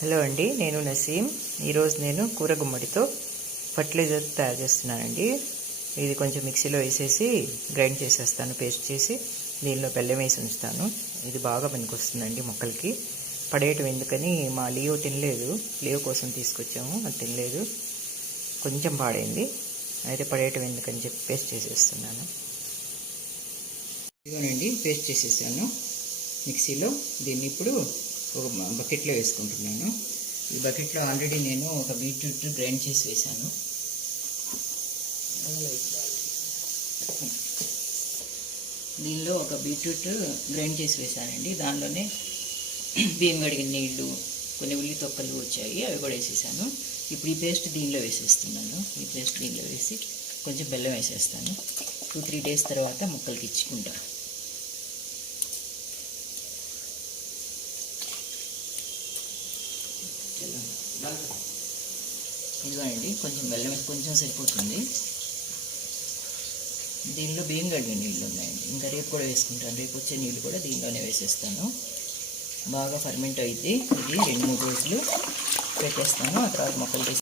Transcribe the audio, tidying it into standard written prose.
Hello అండి, నేను నసీం. ఈరోజు నేను కూర గుమ్మడితో ఫర్టిలైజర్ తయారు చేస్తున్నానండి. ఇది కొంచెం మిక్సీలో వేసేసి గ్రైండ్ చేసేస్తాను, పేస్ట్ చేసి దీనిలో బెల్లం వేసి ఉంచుతాను. ఇది బాగా పనికొస్తుందండి మొక్కలకి. పడేయటం ఎందుకని మా లియో తినలేదు, లియో కోసం తీసుకొచ్చాము, అది తినలేదు, కొంచెం పాడైంది. అయితే పడేయటం ఎందుకని చెప్పి పేస్ట్ చేసేస్తున్నాను. ఇదిగోనండి, పేస్ట్ చేసేసాను మిక్సీలో. దీన్ని ఇప్పుడు ఒక బకెట్లో వేసుకుంటున్నాను. ఈ బకెట్లో ఆల్రెడీ నేను ఒక బీట్రూట్ గ్రైండ్ చేసి వేసాను. దీనిలో ఒక బీట్రూట్ గ్రైండ్ చేసి వేసానండి. దానిలోనే బియ్యం కడిగిన నీళ్లు, కొన్ని ఉల్లి తొక్కలు వచ్చాయి, అవి కూడా వేసేసాను. ఇప్పుడు ఈ పేస్ట్ దీనిలో వేసేస్తున్నాను. ఈ పేస్ట్ దీనిలో వేసి కొంచెం బెల్లం వేసేస్తాను. 2-3 డేస్ తర్వాత మొక్కలకి ఇచ్చుకుంటాను. ఇదిగోండి, కొంచెం బెల్లం కొంచెం సరిపోతుంది. దీనిలో బియ్యం కడిగిన నీళ్ళు ఉన్నాయండి, ఇంకా రేపు కూడా వేసుకుంటాను. రేపు వచ్చే నీళ్ళు కూడా దీనిలోనే వేసేస్తాను. బాగా ఫర్మెంట్ అయితే ఇది 2-3 రోజులు పెట్టేస్తాను. ఆ తర్వాత మొక్కలు